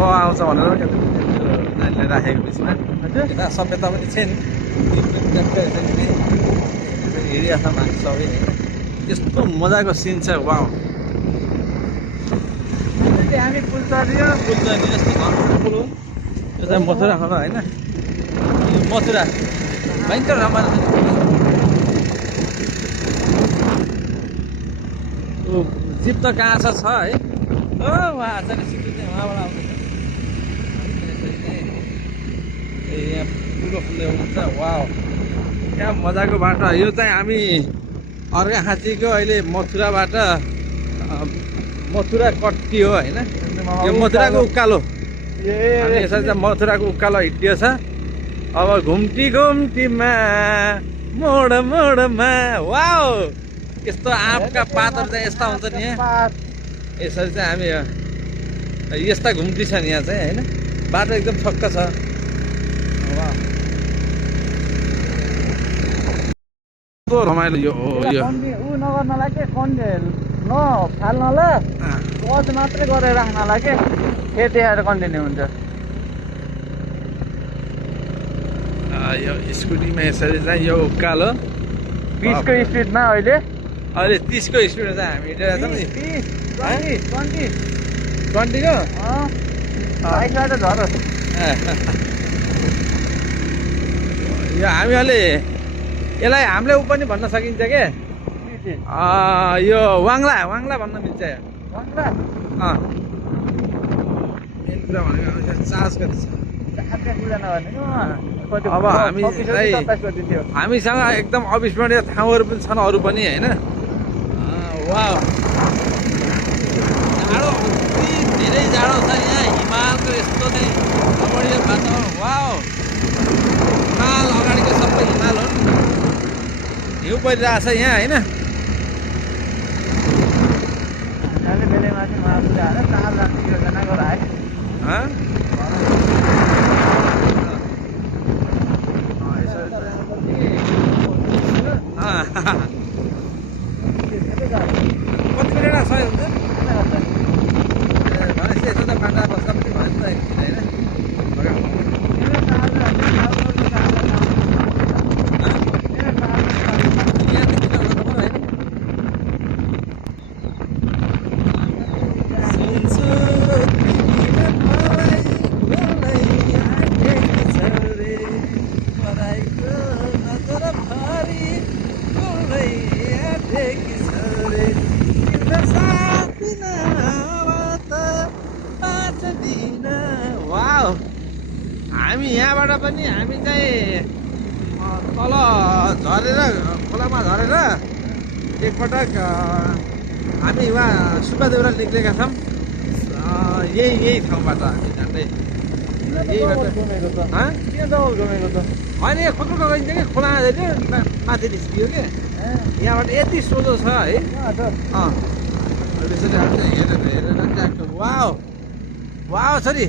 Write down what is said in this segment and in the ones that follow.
आउँछ भनेर नानीले राखेको बिचमा यता सभ्यता पनि छ नि हेरिरहेछ मान्छे सबै यस्तो मजाको सिन छ वाउ हामी पुल्चनी यस्तो ठुलो यो चाहिँ मथुरा हो होइन यो मथुरा भयङ्कर रमाइलो जिप त कहाँ छ है उहाँ आचार्य सिक्नु चाहिँ उहाँबाट आउँदैछ ए यहाँ ठुलो फुल्दै हुनुहुन्छ वाउ क्या मजाको बाटो यो चाहिँ हामी अर्घाखाँचीको अहिले मथुराबाट मथुरा कट्टी हो होइन यो मथुराको उकालो यसरी चाहिँ मथुराको उकालो हिँडियो छ अब घुम्टी घुम्टीमा मोड मोडमा वाउ यस्तो आँपका पातहरू चाहिँ यस्ता हुन्छ नि यहाँ यसरी चाहिँ हामी यस्ता घुम्टी छ नि यहाँ चाहिँ होइन बाटो एकदम छक्क छ रमाइलो यो ऊ नगर्नलाई के नफाल्नलाई कच मात्रै गरेर राख्नलाई के खेती आएर कन्टिन्यू हुन्छ यो स्कुटीमा यसरी चाहिँ यो उकालो 20को स्पिडमा अहिले 30को स्पिडमा चाहिँ हामी हिँडिरहेको छौँ नि 20को बाइकबाट झरोस् यो हामीले यसलाई हामीले ऊ पनि भन्न सकिन्छ के यो वाङ्ला भन्न मिल्छ चार्ज कति छ अब हामीसँग एकदम अविस्मरणीय ठाउँहरू पनि छन् अरू पनि होइन वाउ जाडो धेरै जाडो छ यहाँ हिमालको यस्तो चाहिँ रमणीय वातावरण वाउ हिमाल अगाडिको सबै हिमाल हो हिउँ परिरहेछ यहाँ होइन कति मिनट सय हुन्छ भनेपछि यसो त बाटा बस्दा पनि भयो नि त होइन हामी यहाँबाट पनि हामी चाहिँ तल झरेर खोलामा झरेर एकपटक हामी उहाँ सुब्बादेउरा निक्लेका छौँ यही ठाउँबाट हामी जाँदै होइन यो खोक्रो गइन्छ कि खोला माथि निस्कियो कि यहाँबाट यति सोझो छ है त्यसरी हामी हेरेर ट्याक्क वाउ वाउ छोरी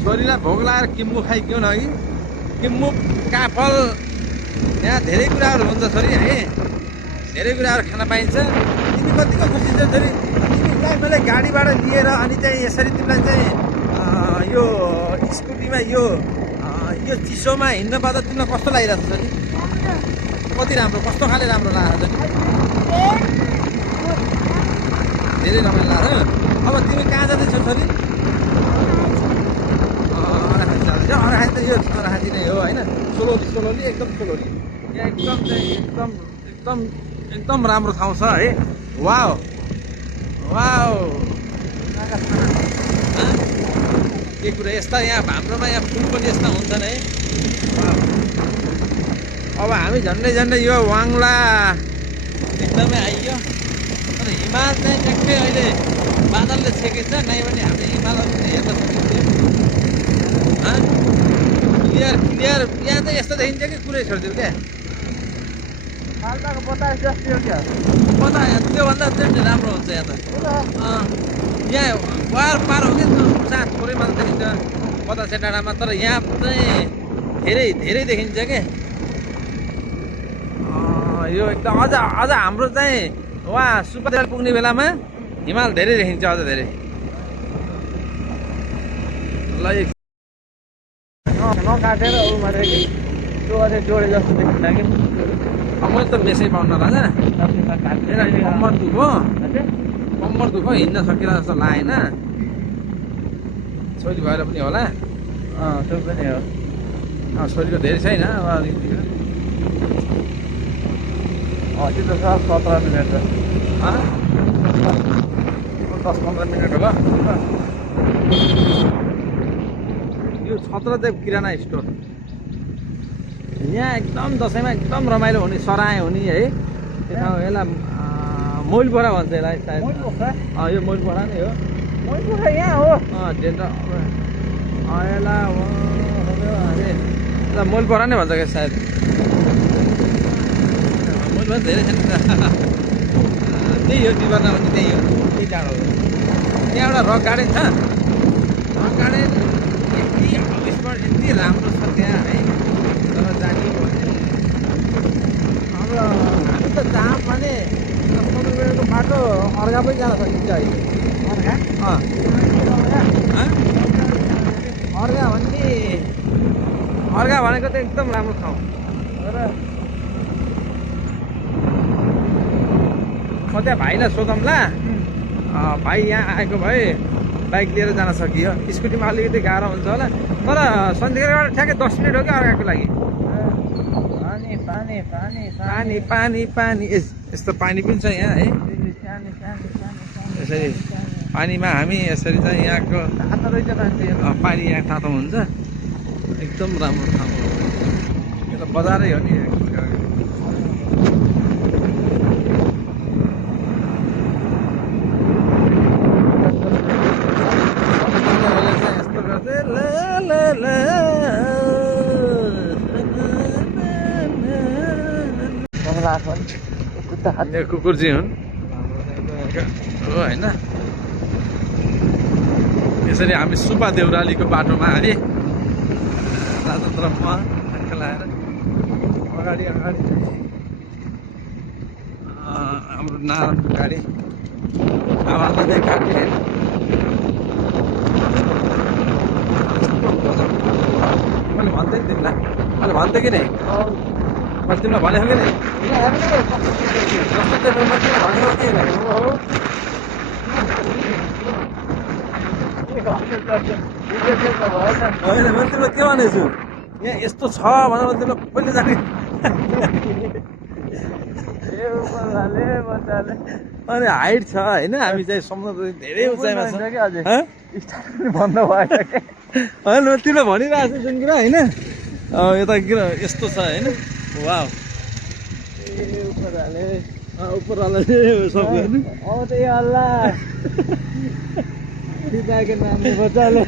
छोरीलाई भोक लगाएर किम्बु खाइक्यौ न कि किम्बु काफल यहाँ धेरै कुराहरू हुन्छ छोरी है धेरै कुराहरू खान पाइन्छ तिमी कतिको खुसी छ छोरी तिमीलाई मैले गाडीबाट लिएर अनि चाहिँ यसरी तिमीलाई चाहिँ यो स्कुटीमा यो चिसोमा हिँड्न पाउँदा तिमीलाई कस्तो लागिरहेको छ छोरी कति राम्रो कस्तो खाले राम्रो लागेको छ धेरै रमाइलो लाग्यो अब तिमी कहाँ जाँदैछौ छोरी अर्घाखाँची त यो अर्घाखाँची नै हो होइन सोलोली एकदम सोलोली यहाँ एकदम राम्रो ठाउँ छ है वाउ वाउ के कुरा यस्ता यहाँ हाम्रोमा यहाँ फुल पनि यस्ता हुन्छन् है अब हामी झन्डै यो वाङ्ला एकदमै आइयो तर हिमाल चाहिँ ट्याक्कै अहिले बादलले छेकिन्छ नै भने हामीले हिमालहरू हेर्न सकिन्थ्यो क्लियर यहाँ चाहिँ यस्तो देखिन्छ कि कुरै छोडिदियो क्या फाल्टाको बतास जस्तै हो क्या बता त्योभन्दा चाहिँ राम्रो हुन्छ यहाँ त यहाँ पार पार हो कि साथ थोरै मात्र देखिन्छ बतासे डाँडामा तर यहाँ चाहिँ धेरै देखिन्छ के यो एकदम अझ हाम्रो चाहिँ वहाँ सुपा पुग्ने बेलामा हिमाल धेरै देखिन्छ, अझ धेरै। ल एक नकाटेर ऊ मात्रै कि त्यो अझै जोडे जस्तो देखिन्छ कि मैले त बेसै पाउन राजा कम्मर दुखो हिँड्न सकिरहेको जस्तो लागेन। छोरी भएर पनि होला, त्यो पनि हो। छोरीको धेरै छैन अब अलिकति। त्यो त छ 17 मिनट त 10-15 मिनट होला। यो छत्रदेव किराना स्टोर यहाँ एकदम दसैँमा एकदम रमाइलो हुने, सराय हुने है। त्यो ठाउँ यसलाई मोइलपोखरा भन्छ यसलाई सायद। यो मोइलपोखरा नै हो। मोइलपोखरा यहाँ हो। डेन्ट यसलाई मोइलपोखरा नै भन्छ क्या सायद। मोइलपोखरा धेरै छैन त्यही हो, बिबर्ना पनि त्यही हो, त्यही टाढो हो। त्यहाँ एउटा रक गार्डन छ। रक गार्डन यति राम्रो छ त्यहाँ है। तर जाने अब हामी त जहाँ भने 15 मिनटको बाटो अर्घा पनि जान सकिन्छ है। अर्घा भनेको त एकदम राम्रो ठाउँ। तर म त्यहाँ भाइलाई सोधौँला, भाइ यहाँ आएको भए बाइक लिएर जान सकियो। स्कुटीमा अलिकति गाह्रो हुन्छ होला, तर सन्धिगढबाट ठ्याक्कै 10 मिनट हो क्या अर्घाको लागि। पानी पानी पानी यस्तो पानी पनि छ यहाँ है। यसरी पानीमा हामी यसरी चाहिँ यहाँको पानी यहाँ तातो हुन्छ। एकदम राम्रो ठाउँ हो। यो त बजारै हो नि। कुकुर चाहिँ हुन् होइन। यसरी हामी सुपा देउरालीको बाटोमा है राजतर्फमा ठ्याक्क लगाएर अगाडि हाम्रो नारायणको गाडी आवाजलाई गाडी होइन। मैले भन्थेँ नि तिमीलाई, मैले भन्थेँ कि नि, मैले तिमीलाई भनेको कि नि होइन। मैले तिमीलाई के भनेको छु, यहाँ यस्तो छ भनेर मैले तिमीलाई पहिले जाने। अनि हाइट छ होइन, हामी चाहिँ समुद्र धेरै उचाइमा छ भन्नु भयो होइन। मैले तिमीलाई भनिरहेको छु जुन कुरा होइन, यता किन यस्तो छ होइन। वाह उपरवालाले सब होइन। नानी बच्चाले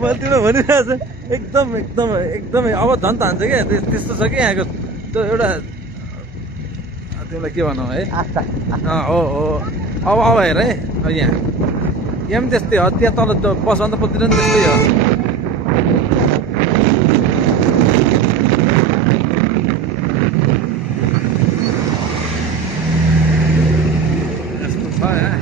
मैले तिमीलाई भनिरहेको छु एकदम एकदम एकदमै। अब झन् तान्छ क्या त्यस्तो छ कि यहाँको त्यो एउटा तिमीलाई के भनौँ है। हो अब हेर है, यहाँ पनि त्यस्तै हो। त्यहाँ तल बसन्तपुरतिर पनि त्यस्तै हो। यस्तो छ यहाँ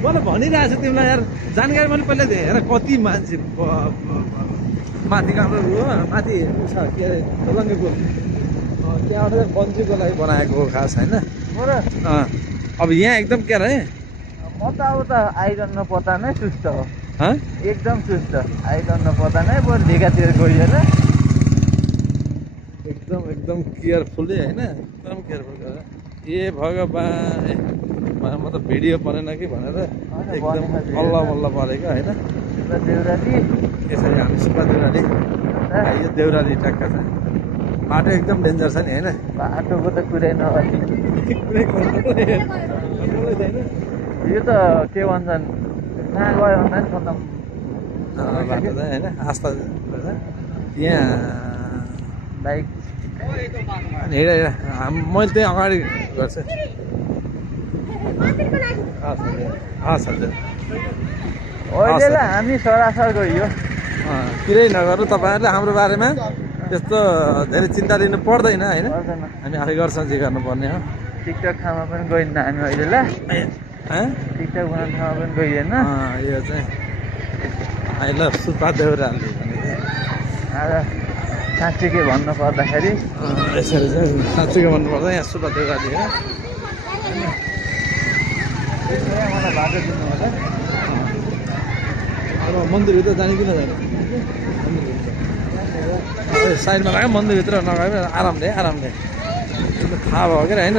मलाई भनिरहेको छु तिमीलाई यार जानकारी। मैले पहिला हेर कति मान्छे माथि काम्रो हो, माथि छ के अरे ढोलङ्गेको त्यहाँबाट बन्जीको लागि बनाएको हो खास होइन। अब यहाँ एकदम के अरे म त अब त आइरहन पता नै सुस्त हो, एकदम सुस्त। आइरहन पता नै बरु ढिकातिर गइएर एकदम एकदम केयरफुली होइन, एकदम केयरफुल गरेर। ए भगवान्, म त भिडियो बनेन कि भनेर एकदम बल्ल परेको होइन। देउराली यसरी हामी सुब्बा देउराली, यो देउराली ट्याक्क छ। बाटो एकदम डेन्जर छ नि होइन। बाटोको त कुरै नगर्ने। यो त के भन्छन्, कहाँ गयो भन्दा नि खतम बाटो चाहिँ होइन। आस्था यहाँ बाइक हिँड मैले त्यही अगाडि गर्छु। हस् हजुर अहिलेलाई हामी सरासर गइयो किरै नगर्नु तपाईँहरूले हाम्रो बारेमा त्यस्तो धेरै चिन्ता लिनु पर्दैन होइन पर्दैन हामी आफै गर्छौँ जे गर्नुपर्ने हो टिकटक ठाउँमा पनि गइन्न हामी अहिलेलाई टिकटक बनाउने ठाउँमा पनि गइएन यो चाहिँ आई लभ सुपा देउराले भनेको आज साँच्चै के भन्नु पर्दाखेरि यसरी चाहिँ साँच्चैको भन्नुपर्दा यहाँ सुपा देउराले हो मलाई बाटो दिनु होला अब मन्दिरभित्र जाने किन जाने साइडमा लाग्यो मन्दिरभित्र नगयो आरामले थाहा भयो क्या होइन